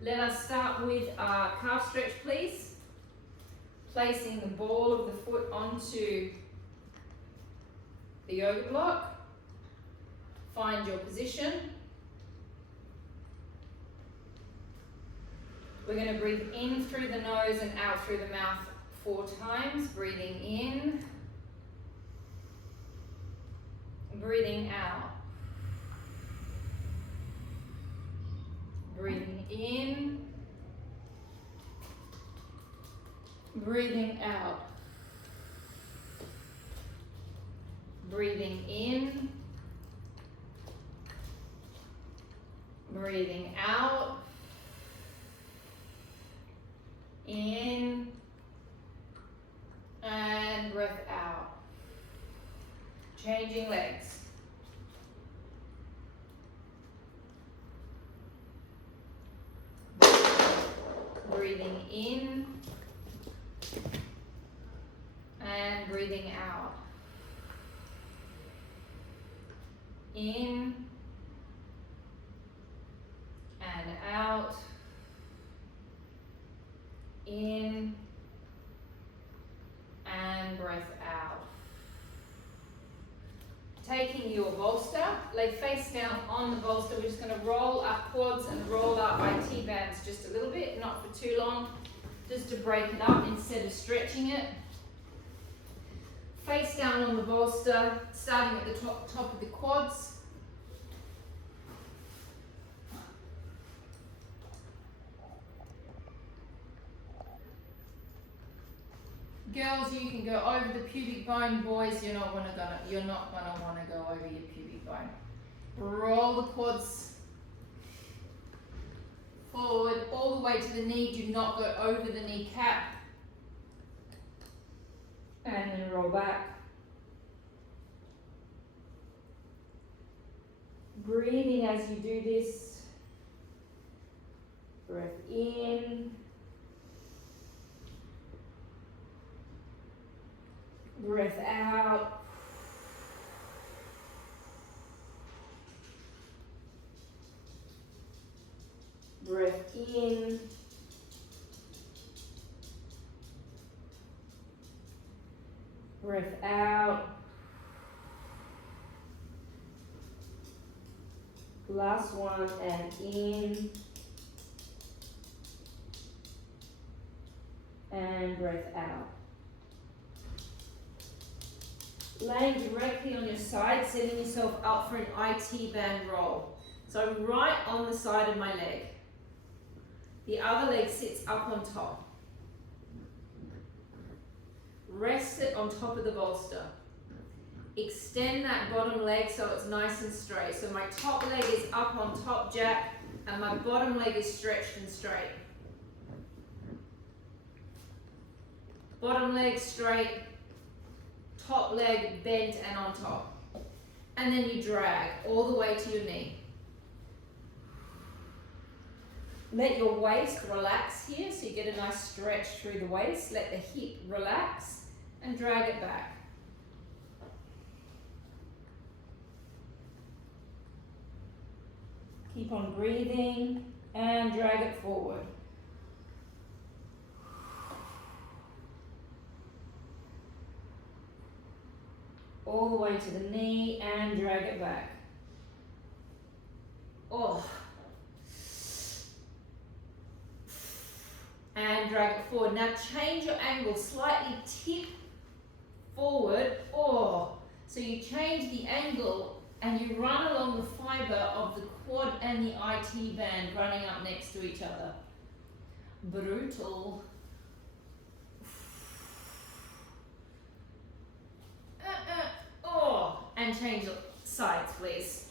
Let us start with our calf stretch, please. Placing the ball of the foot onto the yoga block. Find your position. We're going to breathe in through the nose and out through the mouth 4 times. Breathing in. Breathing out. Breathing in. Breathing out. Breathing in. Breathing out. In. And breath out. Changing legs. Breathing in and breathing out. In and out. In and breath out. Taking your bolster, lay face down on the bolster. We're just going to roll our quads and roll our IT bands just a little bit, not for too long, just to break it up instead of stretching it. Face down on the bolster, starting at the top of the quads. Girls, you can go over the pubic bone. Boys, you're not gonna want to go over your pubic bone. Roll the quads forward all the way to the knee. Do not go over the kneecap. And then roll back. Breathing as you do this. Breath in. Breath out. Breath in. Breath out. Last one, and in. And breath out. Laying directly on your side, setting yourself up for an IT band roll. So right on the side of my leg. The other leg sits up on top. Rest it on top of the bolster. Extend that bottom leg so it's nice and straight. So my top leg is up on top, Jack, and my bottom leg is stretched and straight. Bottom leg straight. Top leg bent and on top. And then you drag all the way to your knee. Let your waist relax here so you get a nice stretch through the waist. Let the hip relax and drag it back. Keep on breathing and drag it forward. All the way to the knee and drag it back. Oh. And drag it forward. Now change your angle, slightly tip forward. Oh. So you change the angle and you run along the fiber of the quad and the IT band running up next to each other. Brutal. Oh, and change sides, please.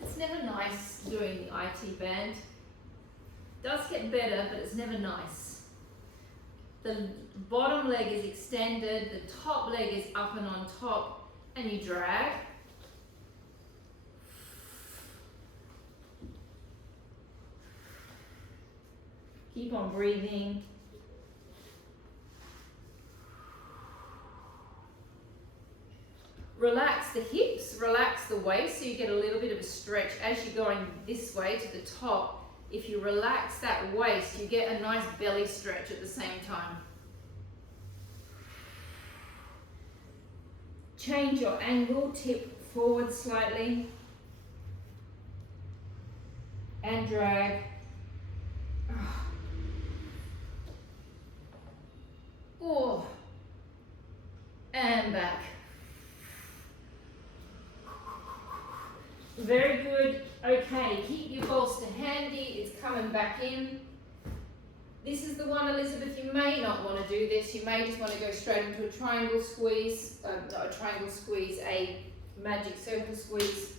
It's never nice doing the IT band. It does get better, but it's never nice. The bottom leg is extended, the top leg is up and on top, and you drag. Keep on breathing. Relax the hips, relax the waist, so you get a little bit of a stretch as you're going this way to the top. If you relax that waist, you get a nice belly stretch at the same time. Change your angle, tip forward slightly, and drag. Oh, and back. Very good. Okay, keep your bolster handy. It's coming back in. This is the one, Elizabeth, you may not want to do this. You may just want to go straight into a triangle squeeze, not a triangle squeeze, a magic circle squeeze.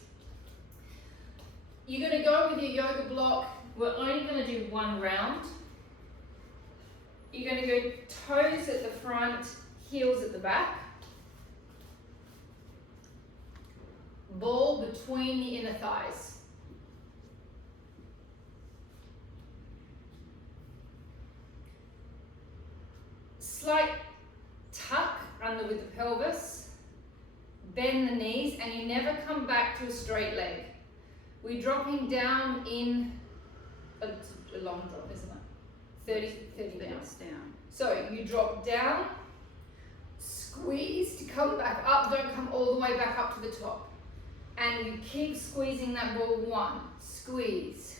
You're going to go with your yoga block. We're only going to do one round. You're going to go toes at the front, heels at the back. Ball between the inner thighs. Slight tuck under with the pelvis. Bend the knees, and you never come back to a straight leg. We're dropping down in a long drop, isn't it? 30 down. So you drop down, squeeze to come back up. Don't come all the way back up to the top. And you keep squeezing that ball. 1, squeeze.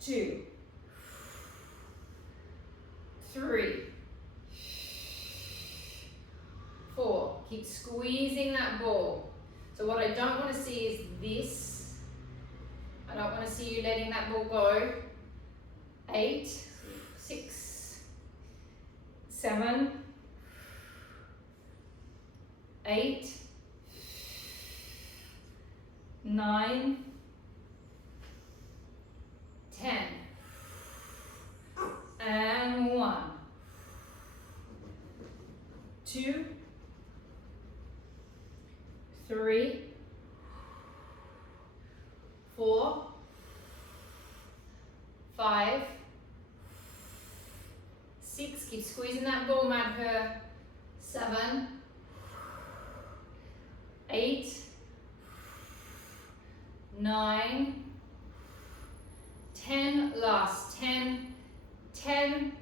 2, 3, 4. Keep squeezing that ball. So what I don't want to see is this. I don't want to see you letting that ball go. 8, 6, 7, 8, 9, 10, and 1, 2, 3, 4, 5, 6, keep squeezing that ball, Madhur. 7, 8, 9, 10, last 10, 10,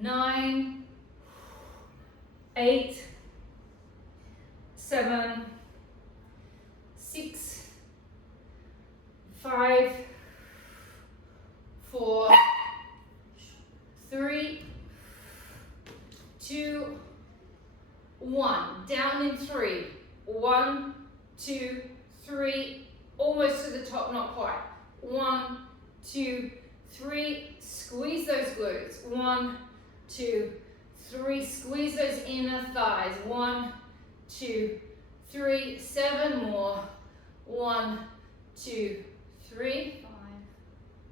9, 8, 7, 6, 5, 4, 3, 2, 1. Down in 3. 1, 2, 3. Almost to the top, not quite. 1, 2, 3. Squeeze those glutes. 1, 2, 3. Squeeze those inner thighs. 1, 2, 3. 7 more. 1, 2, 3.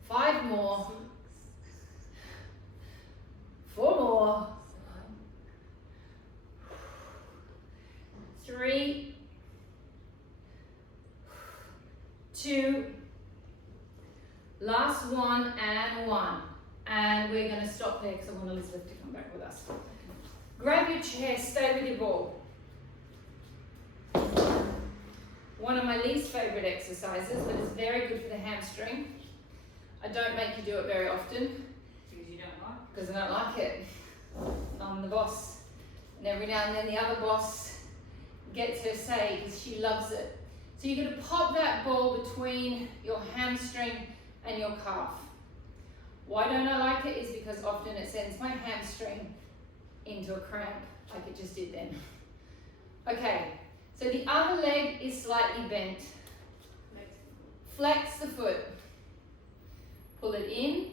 5 more. 4 more. 3, 2, last 1 and 1. And we're going to stop there because I want Elizabeth to come back with us. Grab your chair, stay with your ball. One of my least favorite exercises, but it's very good for the hamstring. I don't make you do it very often. Because you don't like? Because I don't like it. I'm the boss. And every now and then the other boss gets her say because she loves it. So you're going to pop that ball between your hamstring and your calf. Why don't I like it is because often it sends my hamstring into a cramp like it just did then. Okay, so the other leg is slightly bent. Flex the foot. Pull it in.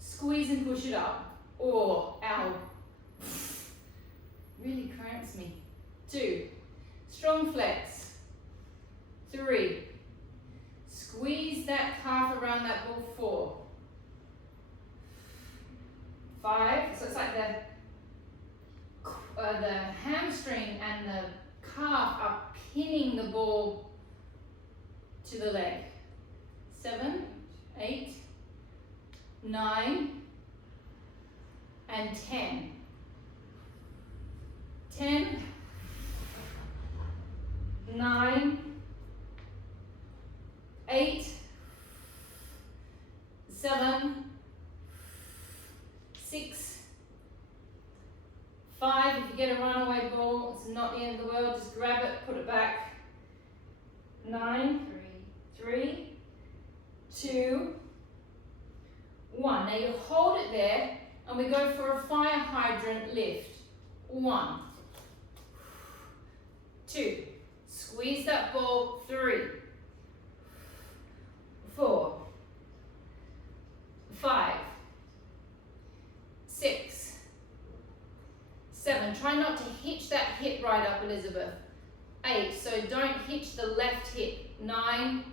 Squeeze and push it up. Oh, ow. Really cramps me. 2, strong flex. 3, squeeze that calf around that ball. 4, 5, so it's like the hamstring and the calf are pinning the ball to the leg. 7, 8, 9, and 10. 10, 9, 8, 7, 6, 5. If you get a runaway ball, it's not the end of the world. Just grab it, put it back. 9, 3, 2, 1. Now you hold it there and we go for a fire hydrant lift. 1, 2. Squeeze that ball. 3, 4, 5, 6, 7. Try not to hitch that hip right up, Elizabeth. 8. So don't hitch the left hip. 9,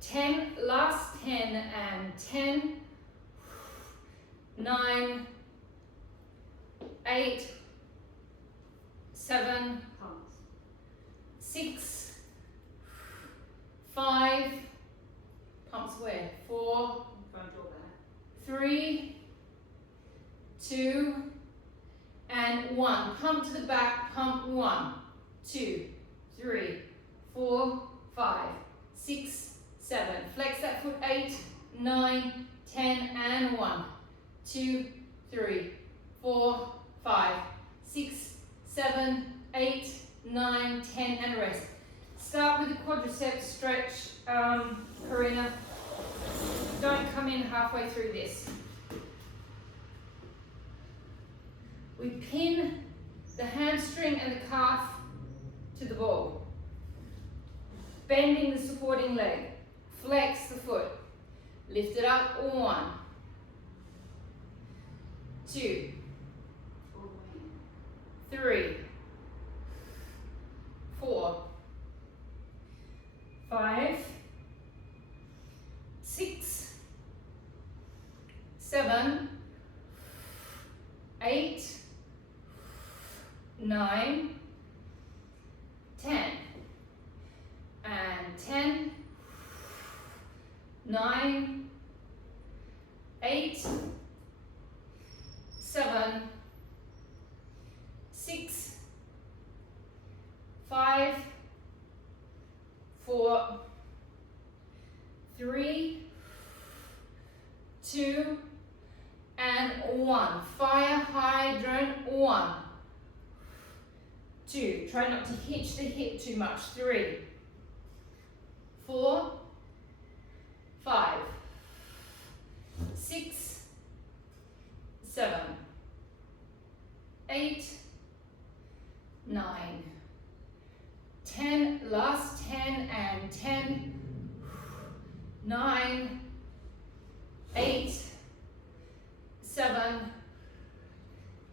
10. Last 10 and 10. 9, 8, 7, 6, 5. Pumps where? 4, 3, 2, and 1. Pump to the back. Pump. 1, 2, 3, 4, 5, 6, 7. Flex that foot. 8, 9, 10, and 1, 2, 3, 4, 5, 6, 7, 8, 9, 10, and rest. Start with the quadriceps stretch, Karina. Don't come in halfway through this. We pin the hamstring and the calf to the ball. Bending the supporting leg. Flex the foot. Lift it up. 1, 2, 3, 4, 5, 6, 7, 8, 9, 10, and 10, 9, 8, 7, 6, 5, 4, 3, 2, and 1. Fire hydrant. 1, 2. Try not to hitch the hip too much. 3, 4, 5, 6, 7, 8, 9, 10. Last 10 and 10. 9, 8, 7,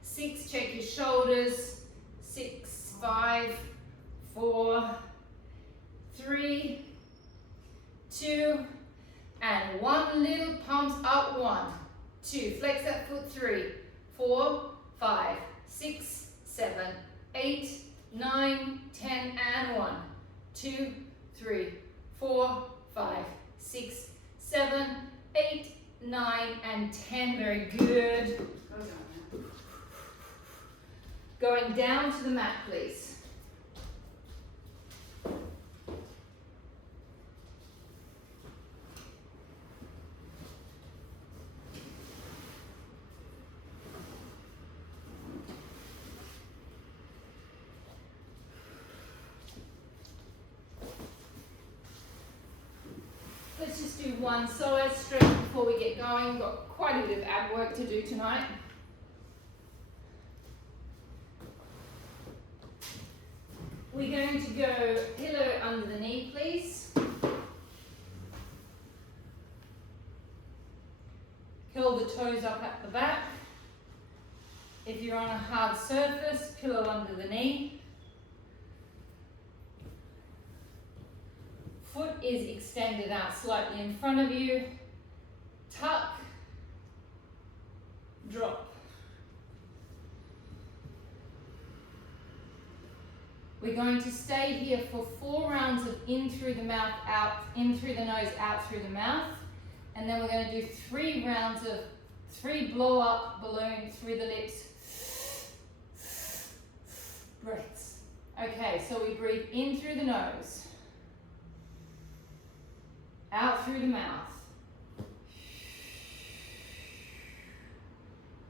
6. Check your shoulders. 6, 5, 4, 3, 2, and 1. Little pumps up. 1, 2. Flex that foot. 3, 4, 5, 6, 7, 8, 9, 10, and 1, 2, 3, 4, 5, 6, 7, 8, 9, and 10. Very good. Going down to the mat, please. Let's just do one psoas stretch before we get going. We've got quite a bit of ab work to do tonight. We're going to go pillow under the knee, please. Curl the toes up at the back. If you're on a hard surface, pillow under the knee. Foot is extended out slightly in front of you. Tuck, drop. We're going to stay here for 4 rounds of in through the mouth, out, in through the nose, out through the mouth. And then we're going to do 3 rounds of 3 blow up balloons through the lips. Breaths. Okay, so we breathe in through the nose, out through the mouth,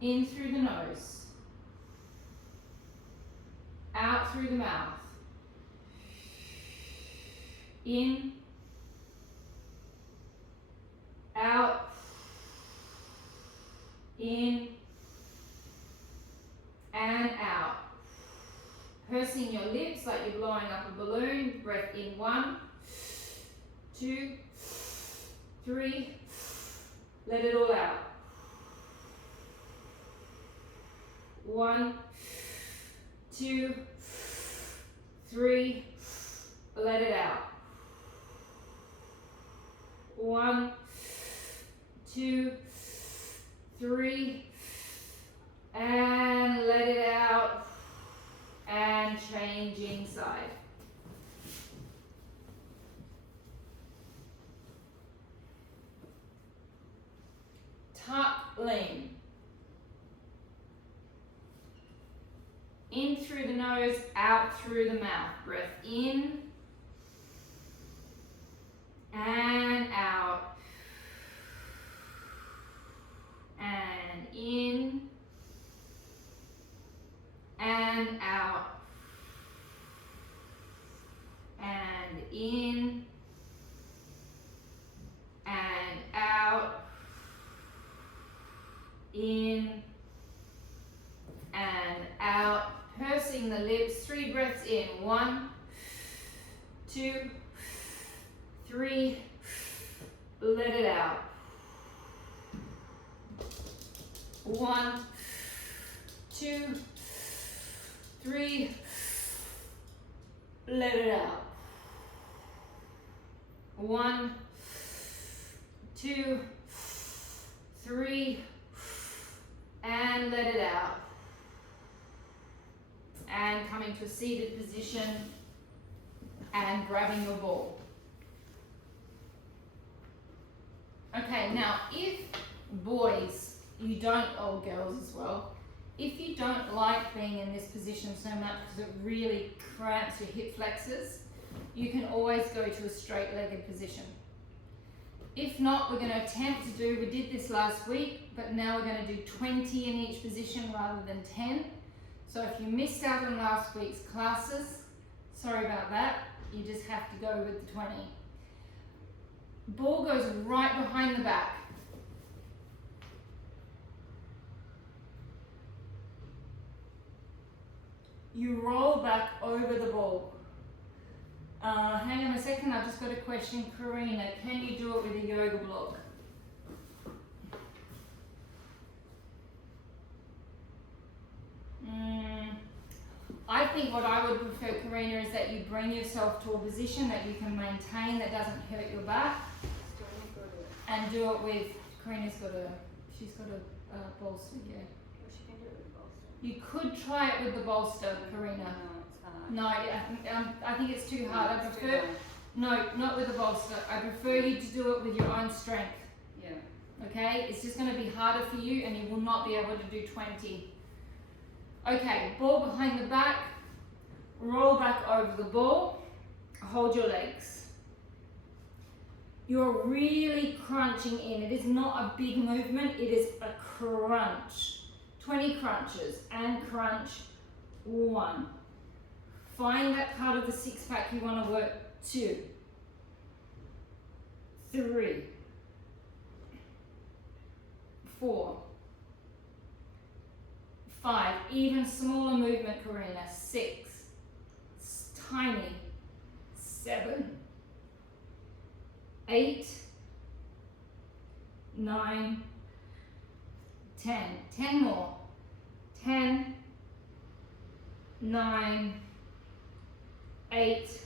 in through the nose, out through the mouth, in, out, in, and out. Pursing your lips like you're blowing up a balloon. Breath in 1, 2, 3. Let it all out. 1, 2, 3. Let it out. 1, 2, 3. And let it out. And change inside. Tuck, lean. In through the nose, out through the mouth. Breath in and out. And in and out. And in and out. In and out. Pursing the lips. 3 breaths in. 1, 2, 3. Let it out. 1, 2, 3. Let it out. 1, 2, 3. And let it out. And coming to a seated position and grabbing your ball. Okay, now if boys, you don't, or girls as well, if you don't like being in this position so much because it really cramps your hip flexors, you can always go to a straight-legged position. If not, we're going to attempt to do, we did this last week, but now we're going to do 20 in each position rather than 10. So if you missed out on last week's classes, sorry about that, you just have to go with the 20. Ball goes right behind the back. You roll back over the ball. Hang on a second, I've just got a question. Karina, can you do it with a yoga block? I think what I would prefer, Karina, is that you bring yourself to a position that you can maintain that doesn't hurt your back. And do it with, Karina's got a, she's got a bolster, yeah. Well, she can do it with a bolster. You could try it with the bolster, Karina. No, it's hard. No, I think it's too hard. I prefer, no, not with a bolster. I prefer you to do it with your own strength. Yeah. Okay, it's just going to be harder for you and you will not be able to do 20. Okay, ball behind the back, roll back over the ball, hold your legs. You're really crunching in. It is not a big movement, it is a crunch. 20 crunches and crunch. 1. Find that part of the six pack you want to work. 2, 3, 4, 5, even smaller movement, Karina. 6, tiny. 7, 8, 9, 10. 10 more. 10, 9, 8,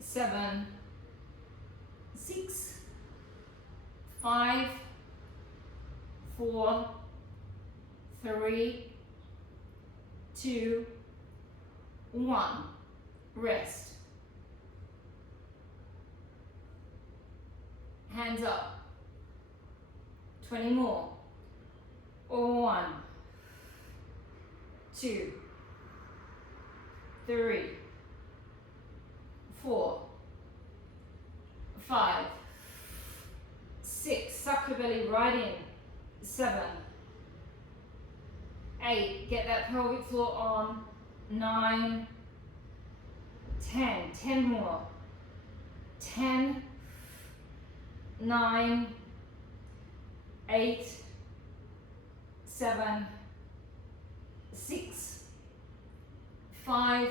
7, 6, 5, 4, 3, 2, 1. Rest. Hands up. 20 more. 1, 2, 3, 4, 5, 6, suck your belly right in, 7, 8, get that pelvic floor on, 9, 10, 10 more, 10, 9, 8, 7, 6, 5,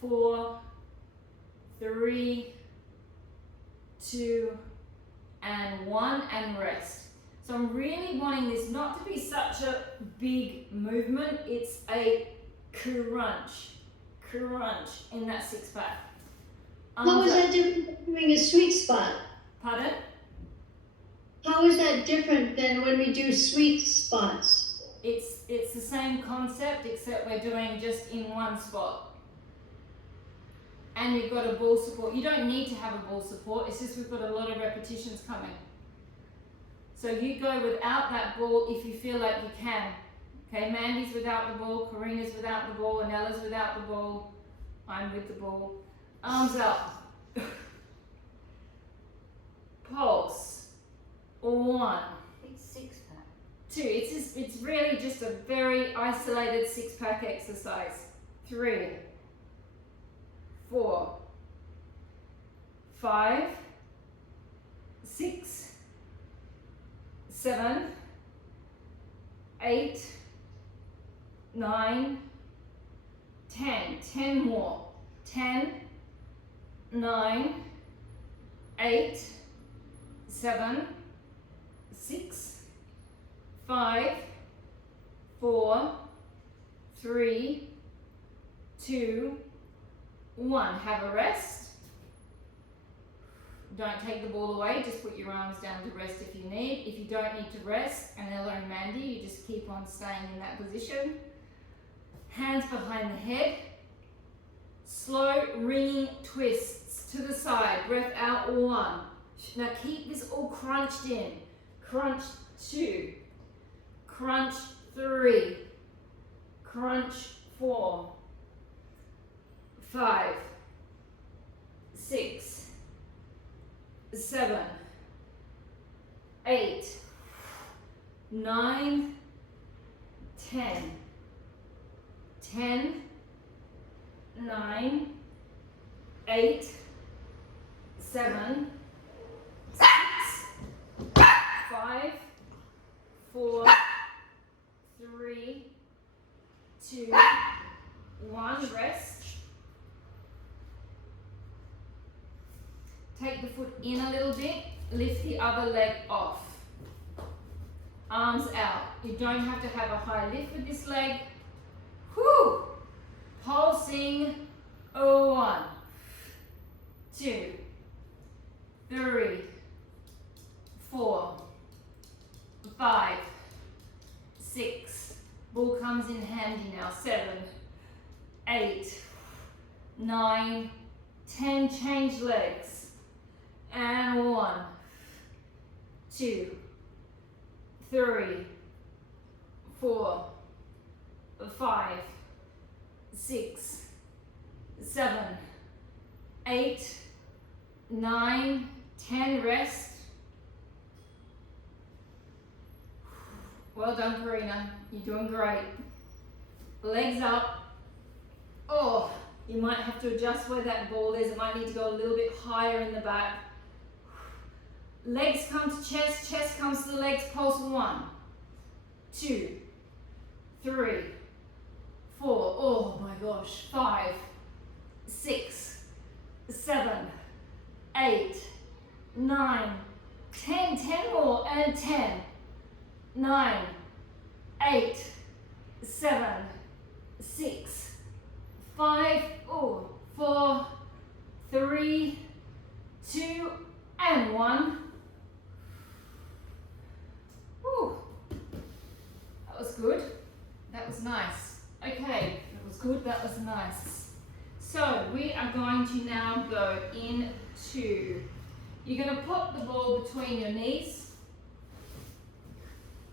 4, 3, 2, and 1, and rest. So I'm really wanting this not to be such a big movement, it's a crunch in that six pack. How is that different from doing a sweet spot? Pardon? How is that different than when we do sweet spots? It's the same concept, except we're doing just in one spot. And we've got a ball support. You don't need to have a ball support, it's just we've got a lot of repetitions coming. So you go without that ball if you feel like you can. Okay, Mandy's without the ball, Karina's without the ball, Anella's without the ball, I'm with the ball. Arms up. Pulse. 1. It's 6 pack. 2. It's really just a very isolated 6-pack exercise. 3, 4, 5, 6, 7, 8, 9, 10. 10 more. 10, 9, 8, 7, 6, 5, 4, 3, 2, 1. Have a rest. Don't take the ball away, just put your arms down to rest if you need. If you don't need to rest, Anella and Mandy, you just keep on staying in that position. Hands behind the head. Slow ringing twists to the side. Breath out, 1. Now keep this all crunched in. Crunch 2. Crunch 3. Crunch 4. 5, 6, 7, 8, 9, 10. 10, 9, 8, 7, 6, 5, 4, 3, 2, 1. Rest. Take the foot in a little bit, lift the other leg off. Arms out. You don't have to have a high lift with this leg. Whew! Pulsing. 1, 2, 3, 4, 5, 6. Ball comes in handy now. 7, 8, 9, 10. Change legs. And 1, 2, 3, 4, 5, 6, 7, 8, 9, 10. Rest. Well done, Karina. You're doing great. Legs up. Oh, you might have to adjust where that ball is. It might need to go a little bit higher in the back. Legs come to chest, chest comes to the legs. Pulse. 1, 2, 3, 4. Oh my gosh. 5, 6, 7, 8, 9, 10. 10 more. And 10, 9, 8, 7, 6, 5, 4, 3, 2, and 1. Whew. That was good. That was nice. Okay, that was good. That was nice. So we are going to now go into, you're going to put the ball between your knees.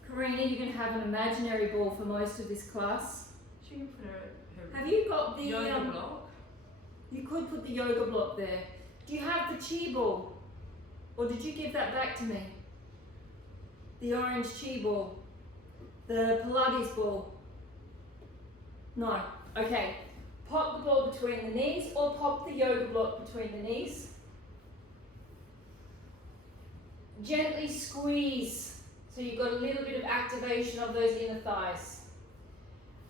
Karina, you're going to have an imaginary ball for most of this class. She can put her Have you got the yoga block. You could put the yoga block there. Do you have the chi ball? Or did you give that back to me? The orange chi ball. The Pilates ball. No. Okay. Pop the ball between the knees or pop the yoga block between the knees. Gently squeeze so you've got a little bit of activation of those inner thighs.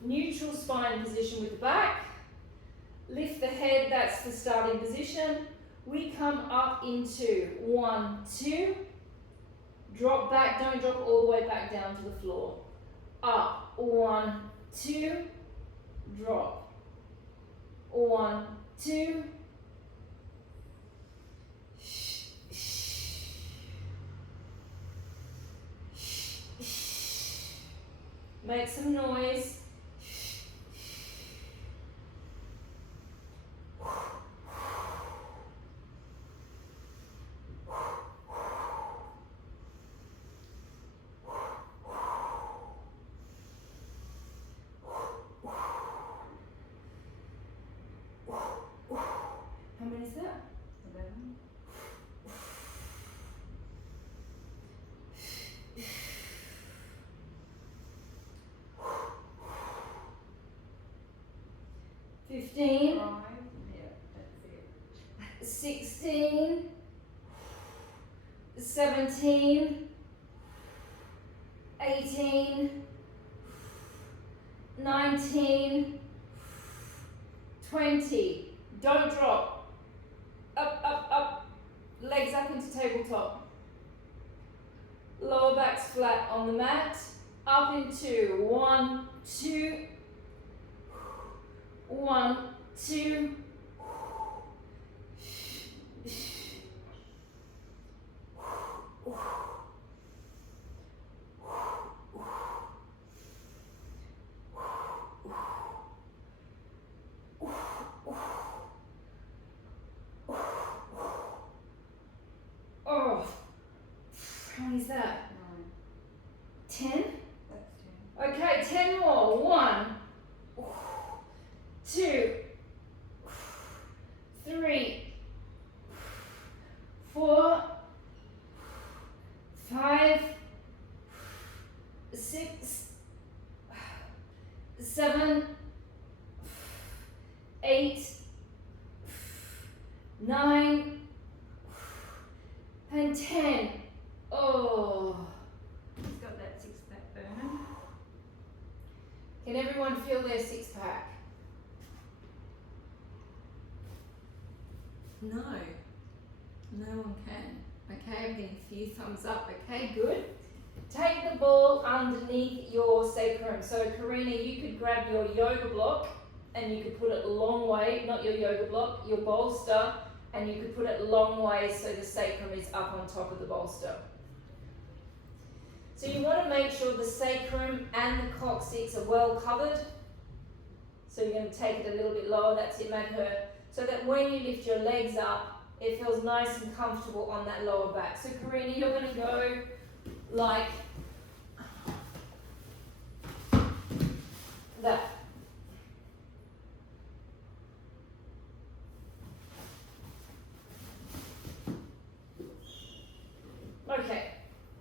Neutral spine position with the back. Lift the head, that's the starting position. We come up into 1, 2. Drop back, don't drop all the way back down to the floor. Up, 1, 2. Drop. 1, 2. Make some noise. How many is that? 11. Fifteen. 5. Yeah, that's it. 16. 17. 18. 19. 20. Don't drop. Up, up, up. Legs up into tabletop. Lower back's flat on the mat. Up into 1, 2. 1, 2. Oh, how many is that? 9. 10? That's 10. Okay, 10 more. 1, 2, 3, 4, 5, 6, 7, 8, 9, and 10. Oh. He's got that 6-pack burning. Can everyone feel their 6-pack? No. No one can. Okay, I'm getting a few thumbs up. Okay, good. Take the ball underneath your sacrum. So Karina, you could grab your yoga block and you could put it a long way, not your yoga block, your bolster, and you could put it a long way so the sacrum is up on top of the bolster. So you want to make sure the sacrum and the coccyx are well covered. So you're going to take it a little bit lower, that's it, make her, so that when you lift your legs up, it feels nice and comfortable on that lower back. So Karina, you're going to go like that. Okay,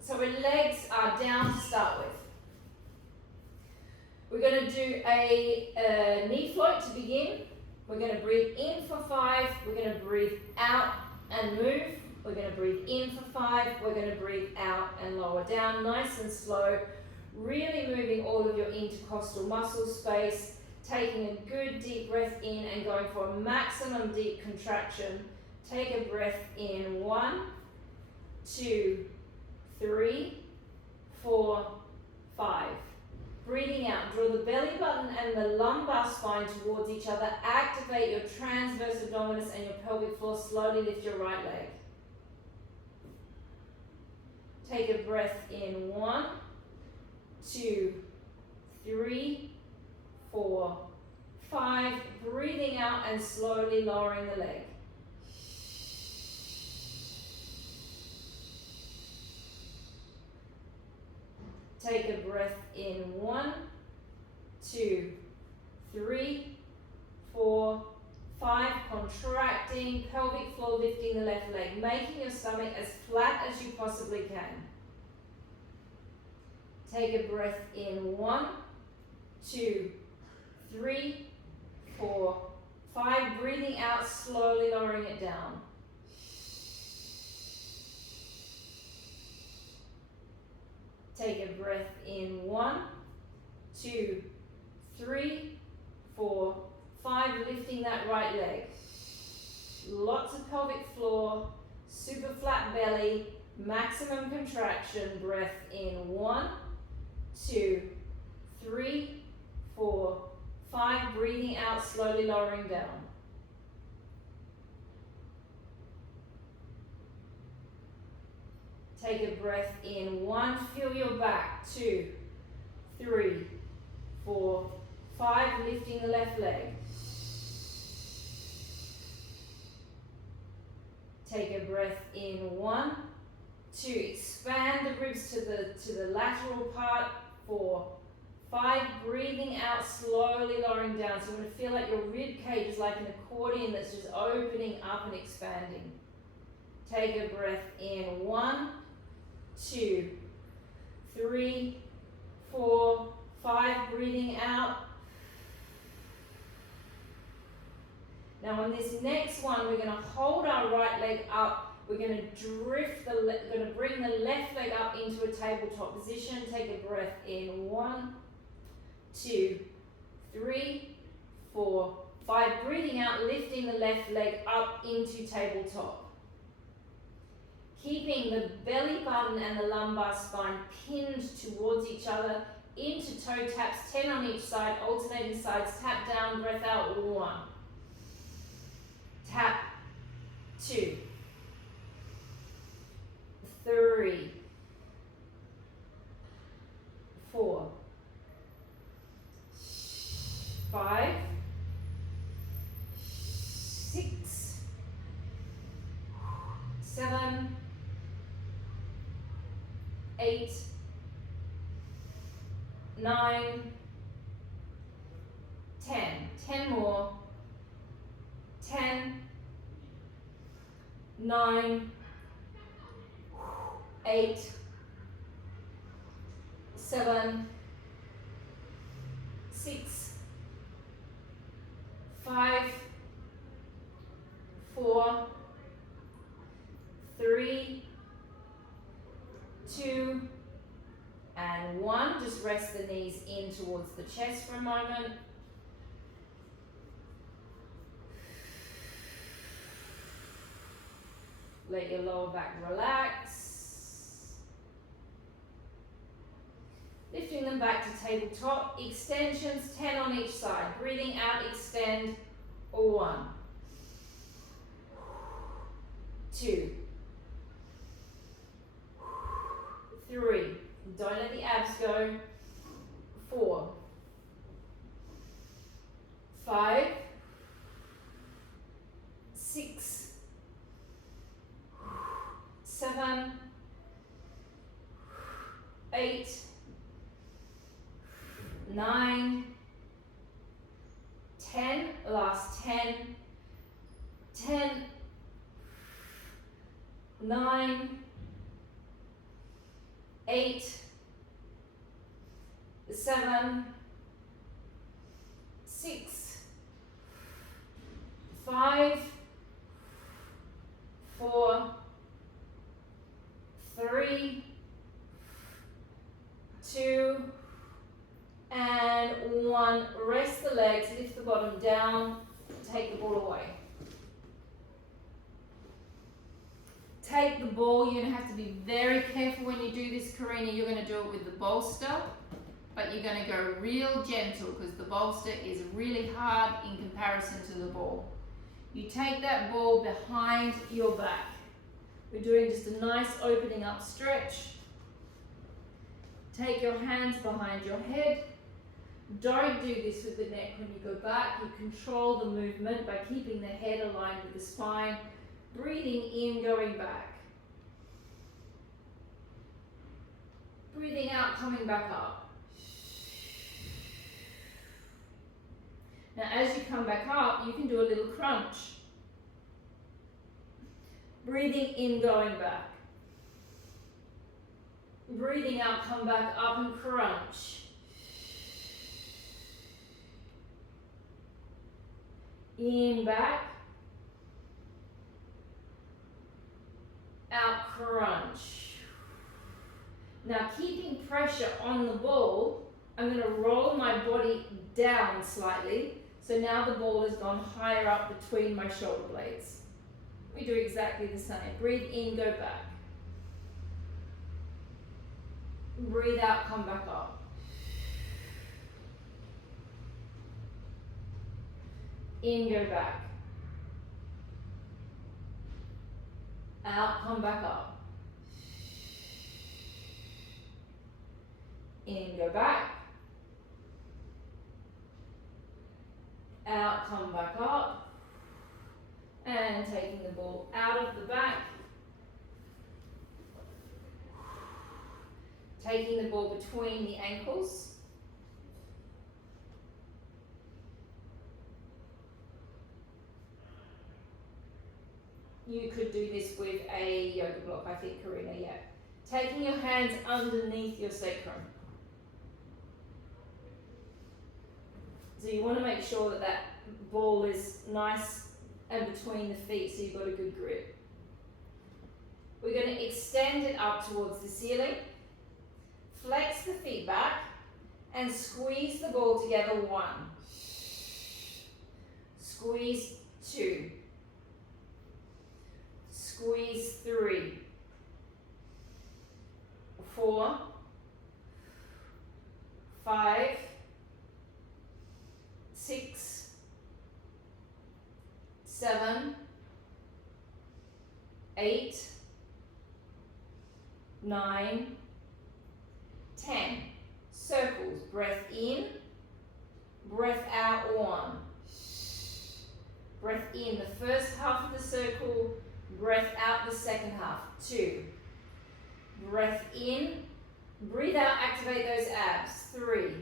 so our legs are down to start with. We're going to do a knee float to begin. We're going to breathe in for 5. We're going to breathe out and move. We're going to breathe in for 5. We're going to breathe out and lower down, nice and slow. Really moving all of your intercostal muscle space, taking a good deep breath in and going for a maximum deep contraction. Take a breath in. 1, 2, 3, 4, 5. Breathing out, draw the belly button and the lumbar spine towards each other. Activate your transverse abdominis and your pelvic floor. Slowly lift your right leg. Take a breath in. 1, 2, 3, 4, 5. Breathing out and slowly lowering the leg. Take a breath in. 1, 2, 3, 4, 5, contracting, pelvic floor lifting the left leg, making your stomach as flat as you possibly can. Take a breath in, 1, 2, 3, 4, 5, breathing out, slowly lowering it down. Take a breath in, 1, 2, 3, 4, 5, lifting that right leg. Lots of pelvic floor, super flat belly, maximum contraction, breath in, 1, 2, 3, 4, 5, breathing out, slowly lowering down. Take a breath in, 1, feel your back, 2, 3, 4, 5, lifting the left leg. Take a breath in, 1, 2, expand the ribs to the lateral part, 4, 5, breathing out, slowly lowering down. So you want to feel like your rib cage is like an accordion that's just opening up and expanding. Take a breath in, 1, 2, 3, 4, 5, breathing out. Now on this next one, we're going to hold our right leg up. We're going to drift we're going to bring the left leg up into a tabletop position. Take a breath in, 1, 2, 3, 4, 5, breathing out, lifting the left leg up into tabletop. Keeping the belly button and the lumbar spine pinned towards each other, into toe taps, 10 on each side, alternating sides, tap down, breath out, 1. Tap, 2, 3, 4, 5, 6, 7, 8, 9, 10. 10 more. 10, 9, 8, 7, 6, 5, 4, 3, 2, and 1. Just rest the knees in towards the chest for a moment. Let your lower back relax. Lifting them back to tabletop. Extensions, 10 on each side. Breathing out, extend. 1, 2, 3. Don't let the abs go. 4, 5, 6, 7, 8, 9, 10, last 10, 10, 9, 8, 7, 6, 5, 4, 3, 2, and 1. Rest the legs, lift the bottom down, take the ball away. Take the ball, you're going to have to be very careful when you do this, Karina. You're going to do it with the bolster, but you're going to go real gentle because the bolster is really hard in comparison to the ball. You take that ball behind your back. We're doing just a nice opening up stretch. Take your hands behind your head. Don't do this with the neck when you go back. You control the movement by keeping the head aligned with the spine. Breathing in, going back. Breathing out, coming back up. Now as you come back up, you can do a little crunch. Breathing in, going back. Breathing out, come back up and crunch. In, back. Out, crunch. Now keeping pressure on the ball, I'm going to roll my body down slightly. So now the ball has gone higher up between my shoulder blades. We do exactly the same. Breathe in, go back. Breathe out, come back up. In, go back. Out, come back up. In, go back. Out, come back up. And taking the ball out of the back. Taking the ball between the ankles. You could do this with a yoga block, I think, Karina, yeah. Taking your hands underneath your sacrum. So you want to make sure that that ball is nice and between the feet so you've got a good grip. We're going to extend it up towards the ceiling. Flex the feet back and squeeze the ball together. 1. Squeeze 2. Squeeze 3. 4. 5. 6. 7. 8. 9. 10. Circles. Breath in, breath out. 1. Breath in the first half of the circle, breath out the second half. 2. Breath in, breathe out, activate those abs. 3.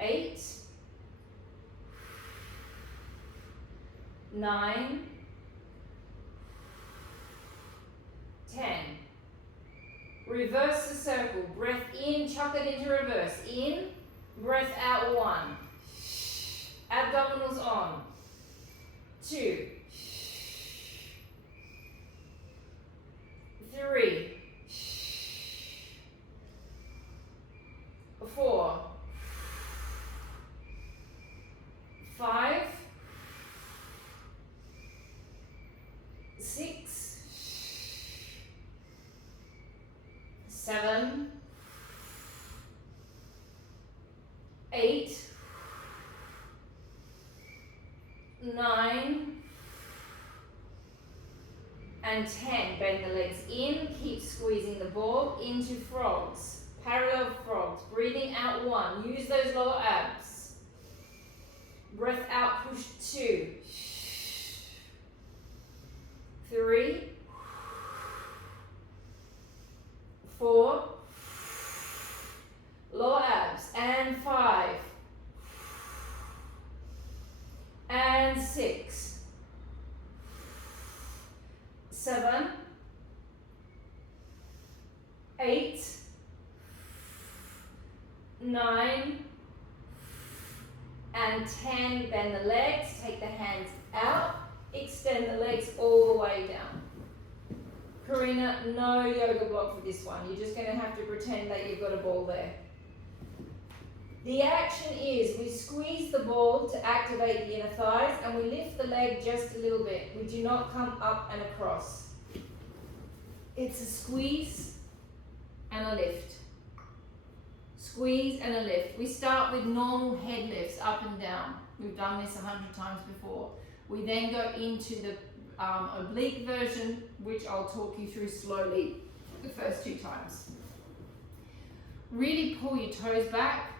8, 9, 10. Reverse the circle. Breath in, chuck it into reverse. In, breath out. 1. Abdominals on. 2, 3, 4, 5, 6, 7, 8, 9, and 10. Bend the legs in, keep squeezing the ball into frogs. Parallel frogs. Breathing out. 1. Use those lower abs. Breath out, push. 2, 3, 4, lower abs, and 5, and 6, 7, 8, 9, and 10. Bend the legs, take the hands out, extend the legs all the way down. Karina, no yoga block for this one. You're just going to have to pretend that you've got a ball there. The action is we squeeze the ball to activate the inner thighs and we lift the leg just a little bit. We do not come up and across. It's a squeeze and a lift. Squeeze and a lift. We start with normal head lifts up and down. We've done this 100 times before. We then go into the oblique version, which I'll talk you through slowly the first 2 times. Really pull your toes back.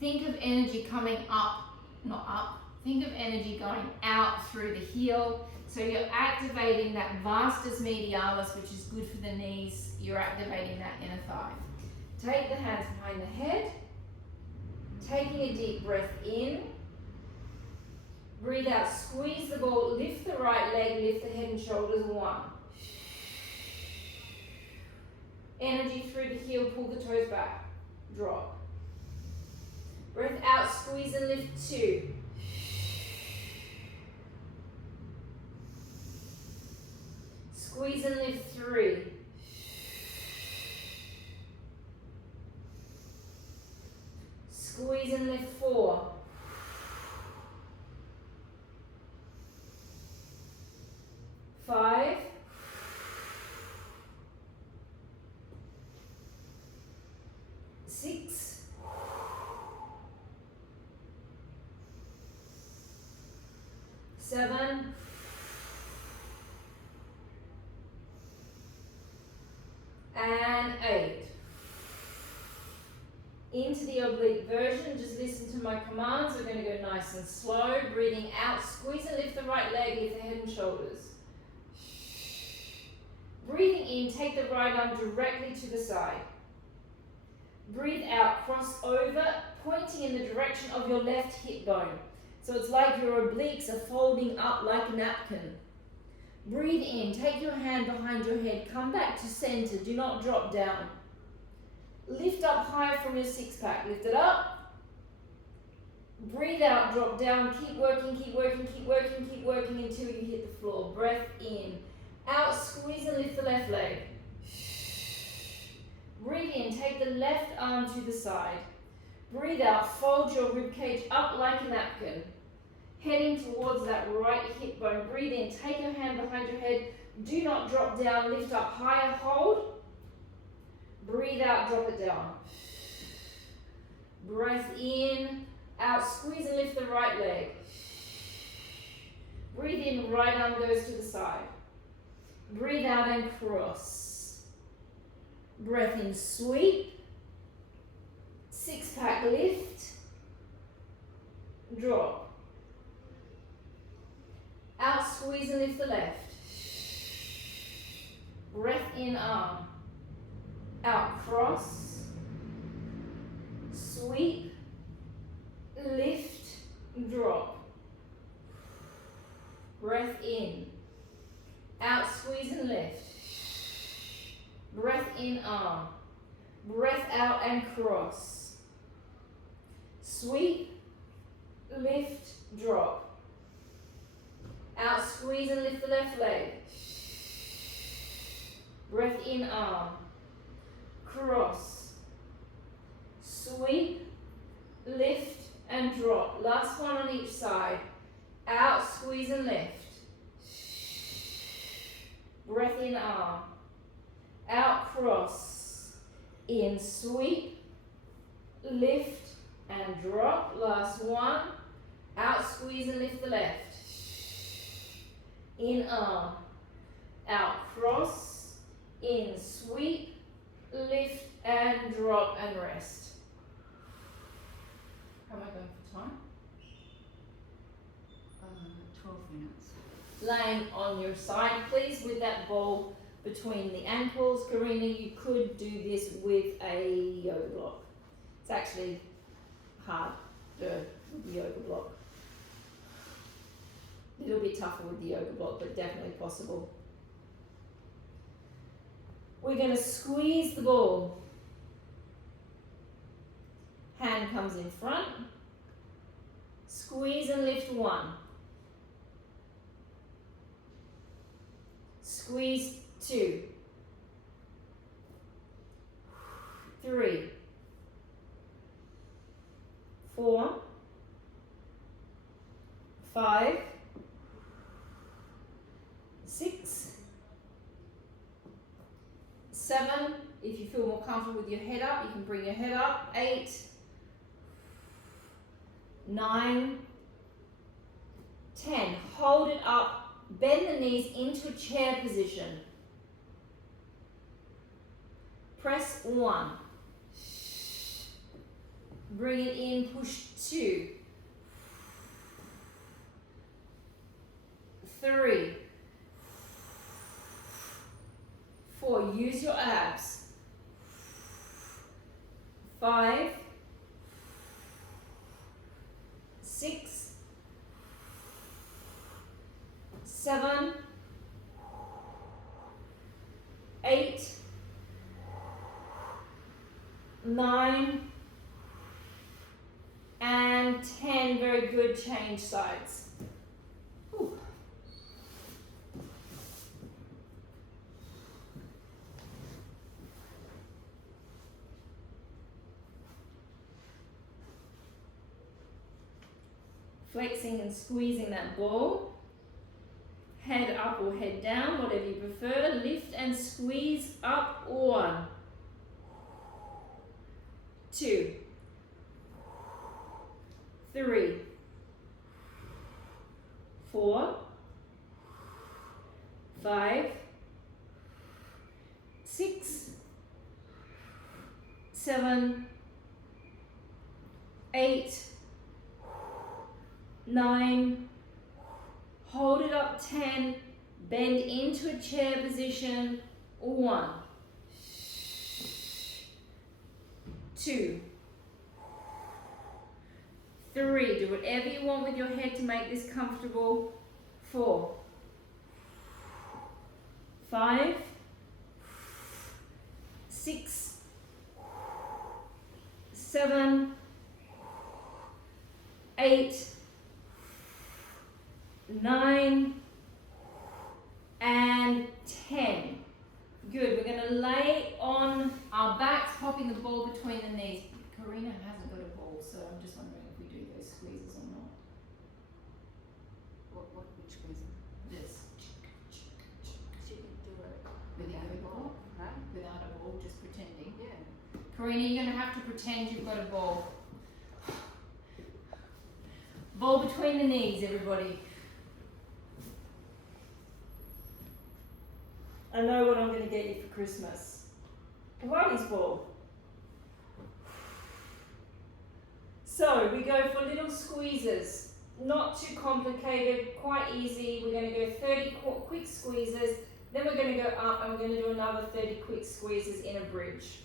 Think of energy coming up, not up. Think of energy going out through the heel. So you're activating that vastus medialis, which is good for the knees. You're activating that inner thigh. Take the hands behind the head. Taking a deep breath in. Breathe out, squeeze the ball, lift the right leg, lift the head and shoulders, 1. Energy through the heel, pull the toes back, drop. Breath out, squeeze and lift, 2. Squeeze and lift, 3. Squeeze and lift, 4. 5. 6. 7. 8. Into the oblique version, just listen to my commands. We're going to go nice and slow. Breathing out, squeeze and lift the right leg, lift the head and shoulders. Breathing in, take the right arm directly to the side. Breathe out, cross over, pointing in the direction of your left hip bone. So it's like your obliques are folding up like a napkin. Breathe in, take your hand behind your head, come back to center, do not drop down. Lift up higher from your 6-pack, lift it up. Breathe out, drop down, keep working, keep working, keep working, keep working until you hit the floor. Breath in. Out, squeeze and lift the left leg. Breathe in, take the left arm to the side. Breathe out, fold your ribcage up like a napkin. Heading towards that right hip bone. Breathe in, take your hand behind your head. Do not drop down, lift up higher, hold. Breathe out, drop it down. Breath in, out, squeeze and lift the right leg. Breathe in, right arm goes to the side. Breathe out and cross. Breath in, sweep. 6-pack, lift. Drop. Out, squeeze and lift the left. Breath in, arm. Out, cross. Sweep. Lift. Drop. Breath in. Out, squeeze and lift. Breath in, arm. Breath out and cross. Sweep. Lift. Drop. Out, squeeze and lift the left leg. Breath in, arm. Cross. Sweep. Lift and drop. Last one on each side. Out, squeeze and lift. Breath in, arm. Out, cross. In, sweep. Lift and drop. Last one. Out, squeeze and lift the left. In, arm. Out, cross. In, sweep. Lift and drop and rest. How am I going for time? 12 minutes. Laying on your side, please, with that ball between the ankles. Karina, you could do this with a yoga block. It's actually harder with the yoga block. A little bit tougher with the yoga block, but definitely possible. We're going to squeeze the ball. Hand comes in front. Squeeze and lift 1. Squeeze 2. 3. 4. 5. 6. 7. If you feel more comfortable with your head up, you can bring your head up. 8. 9. 10. Hold it up. Bend the knees into a chair position. Press 1. Bring it in, push 2. 3. 4. Use your abs. 5. 6. 7. 8. 9. And 10. Very good. Change sides. Whew. Flexing and squeezing that ball. Head up or head down, whatever you prefer. Lift and squeeze up. 1. 2. 3. 4. 5. 6. 7. 8. 9. Hold it up. 10. Bend into a chair position. 1. 2. 3. Do whatever you want with your head to make this comfortable. 4. 5. 6. 7. 8. 9. And 10. Good. We're going to lay on our backs, popping the ball between the knees. Karina hasn't got a ball, so I'm just wondering if we do those squeezes or not. Which squeeze? This. She can do it Without a ball? Huh? Without a ball, just pretending. Yeah. Karina, you're going to have to pretend you've got a ball. Ball between the knees, everybody. I know what I'm going to get you for Christmas. Pilates ball. So we go for little squeezes, not too complicated, quite easy. We're going to go 30 quick squeezes, then we're going to go up and we're going to do another 30 quick squeezes in a bridge.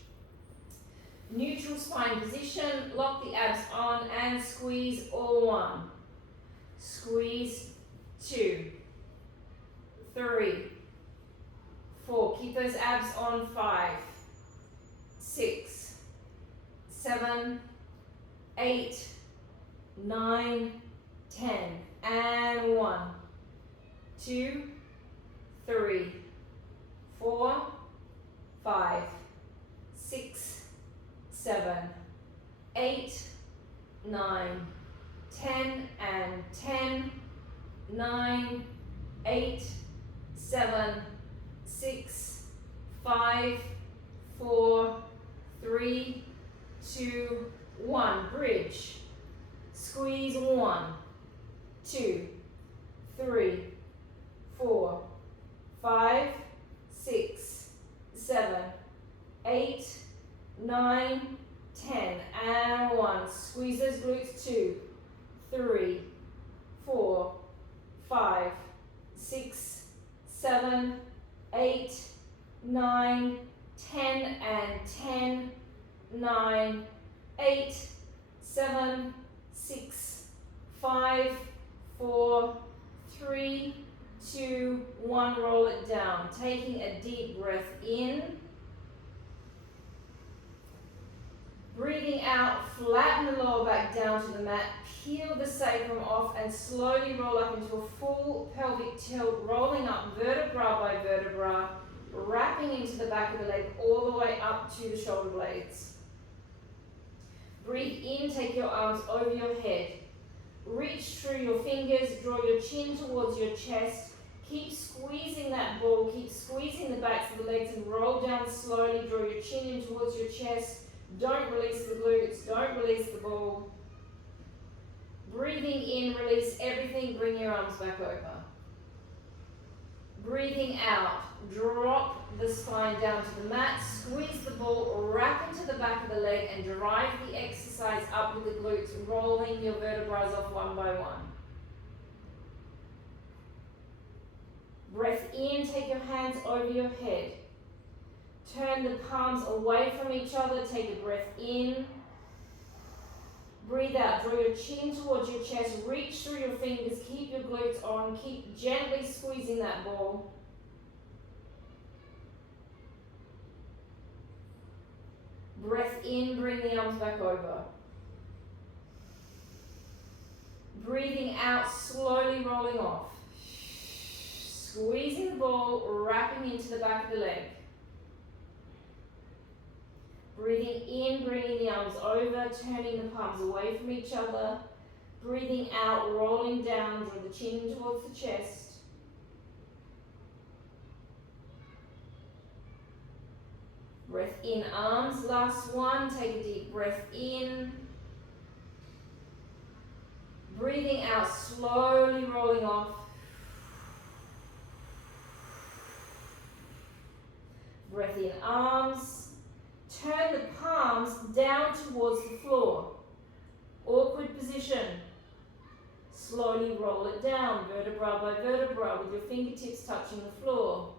Neutral spine position, lock the abs on and squeeze all 1. Squeeze 2, 3, 4. Keep those abs on. 5, 6, 7, 8, 9, 10. And 1, 2, 3, 4, 5, 6, 7, 8, 9, 10. And 10, 9, 8, 7, 6, 5, 4, 3, 2, 1. Bridge. Squeeze. 1, 2, 3, 4, 5, 6, 7, 8, 9, 10. And 1. Squeeze those glutes. 2, 3, 4, 5, 6, 7, 8, 9, 10. And 10, 9, 8, 7, 6, 5, 4, 3, 2, 1. Roll it down. Taking a deep breath in. Breathing out, flatten the lower back down to the mat, peel the sacrum off and slowly roll up into a full pelvic tilt, rolling up vertebra by vertebra, wrapping into the back of the leg all the way up to the shoulder blades. Breathe in, take your arms over your head. Reach through your fingers, draw your chin towards your chest. Keep squeezing that ball, keep squeezing the backs of the legs and roll down slowly. Draw your chin in towards your chest. Don't release the glutes, don't release the ball. Breathing in, release everything, bring your arms back over. Breathing out, drop the spine down to the mat, squeeze the ball, wrap into the back of the leg and drive the exercise up with the glutes, rolling your vertebrae off one by one. Breath in, take your hands over your head. Turn the palms away from each other, take a breath in. Breathe out, draw your chin towards your chest, reach through your fingers, keep your glutes on, keep gently squeezing that ball. Breath in, bring the arms back over. Breathing out, slowly rolling off. Squeezing the ball, wrapping into the back of the leg. Breathing in, bringing the arms over, turning the palms away from each other. Breathing out, rolling down, draw the chin towards the chest. Breath in, arms, last one. Take a deep breath in. Breathing out, slowly rolling off. Breath in, arms. Turn the palms down towards the floor. Awkward position. Slowly roll it down, vertebra by vertebra, with your fingertips touching the floor.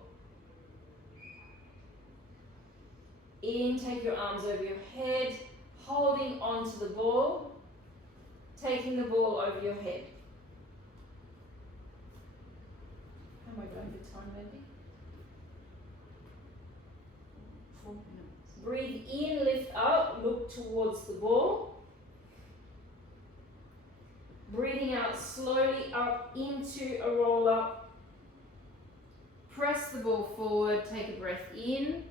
In, take your arms over your head, holding onto the ball, taking the ball over your head. How am I going for time, maybe? 4 minutes. Breathe in, lift up, look towards the ball. Breathing out slowly up into a roll up. Press the ball forward, take a breath in.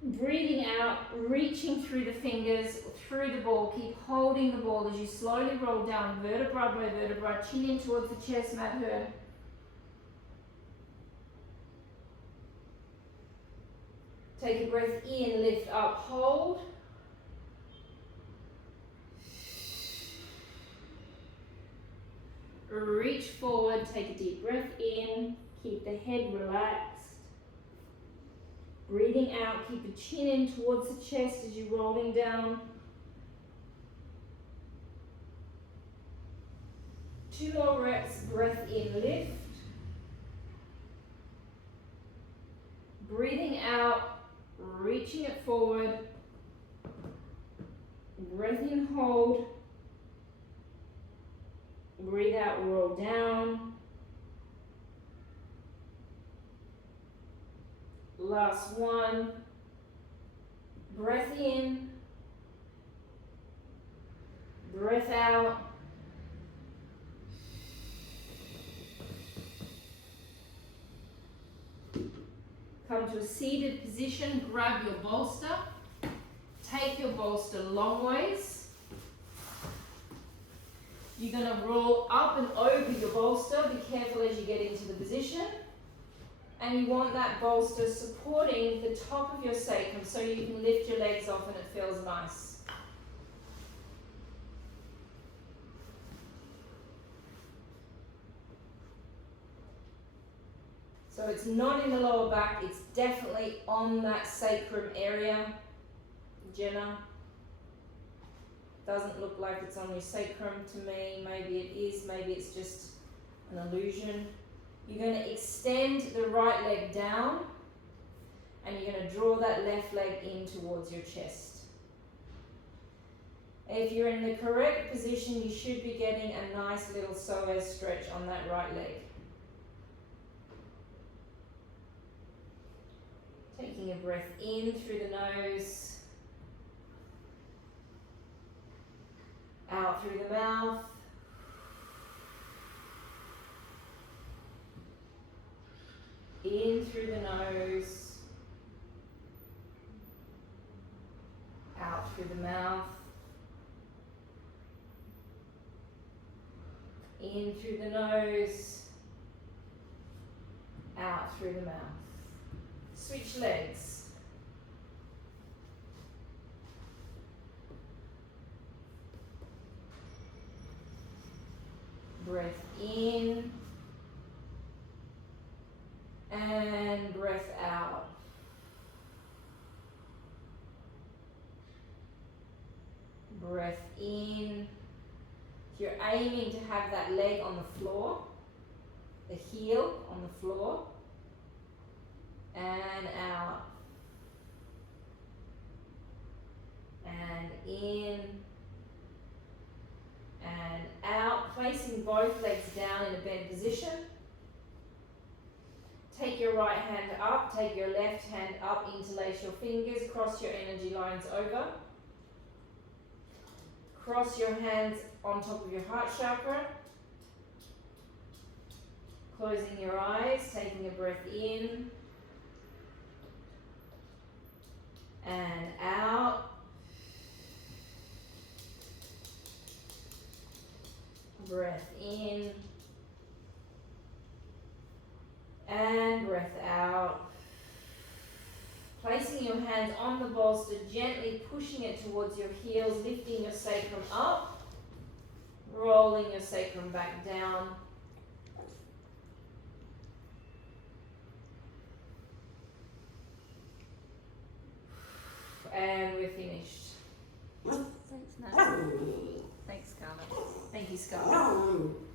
Breathing out, reaching through the fingers, through the ball. Keep holding the ball as you slowly roll down, vertebra by vertebra, chin in towards the chest, mat her. Take a breath in, lift up, hold. Reach forward, take a deep breath in, keep the head relaxed. Breathing out, keep the chin in towards the chest as you're rolling down. 2 more reps, breath in, lift. Breathing out, reaching it forward. Breath in, hold. Breathe out, roll down. Last one. Breath in. Breath out. Come to a seated position, grab your bolster. Take your bolster long ways. You're going to roll up and over your bolster. Be careful as you get into the position. And you want that bolster supporting the top of your sacrum so you can lift your legs off and it feels nice. So it's not in the lower back, it's definitely on that sacrum area. Jenna, doesn't look like it's on your sacrum to me. Maybe it is, maybe it's just an illusion. You're going to extend the right leg down and you're going to draw that left leg in towards your chest. If you're in the correct position, you should be getting a nice little psoas stretch on that right leg. Taking a breath in through the nose, out through the mouth. In through the nose, out through the mouth, in through the nose, out through the mouth. Switch legs. Breath in. Breath in. You're aiming to have that leg on the floor, the heel on the floor, and out, and in, and out, placing both legs down in a bed position. Take your right hand up, take your left hand up, interlace your fingers, cross your energy lines over. Cross your hands on top of your heart chakra. Closing your eyes, taking a breath in and out. Breath in and breath out. Placing your hands on the bolster, gently pushing it towards your heels, lifting your sacrum up, rolling your sacrum back down. And we're finished. Thanks, Nat. Thanks, Scarlett. Thank you, Scarlett.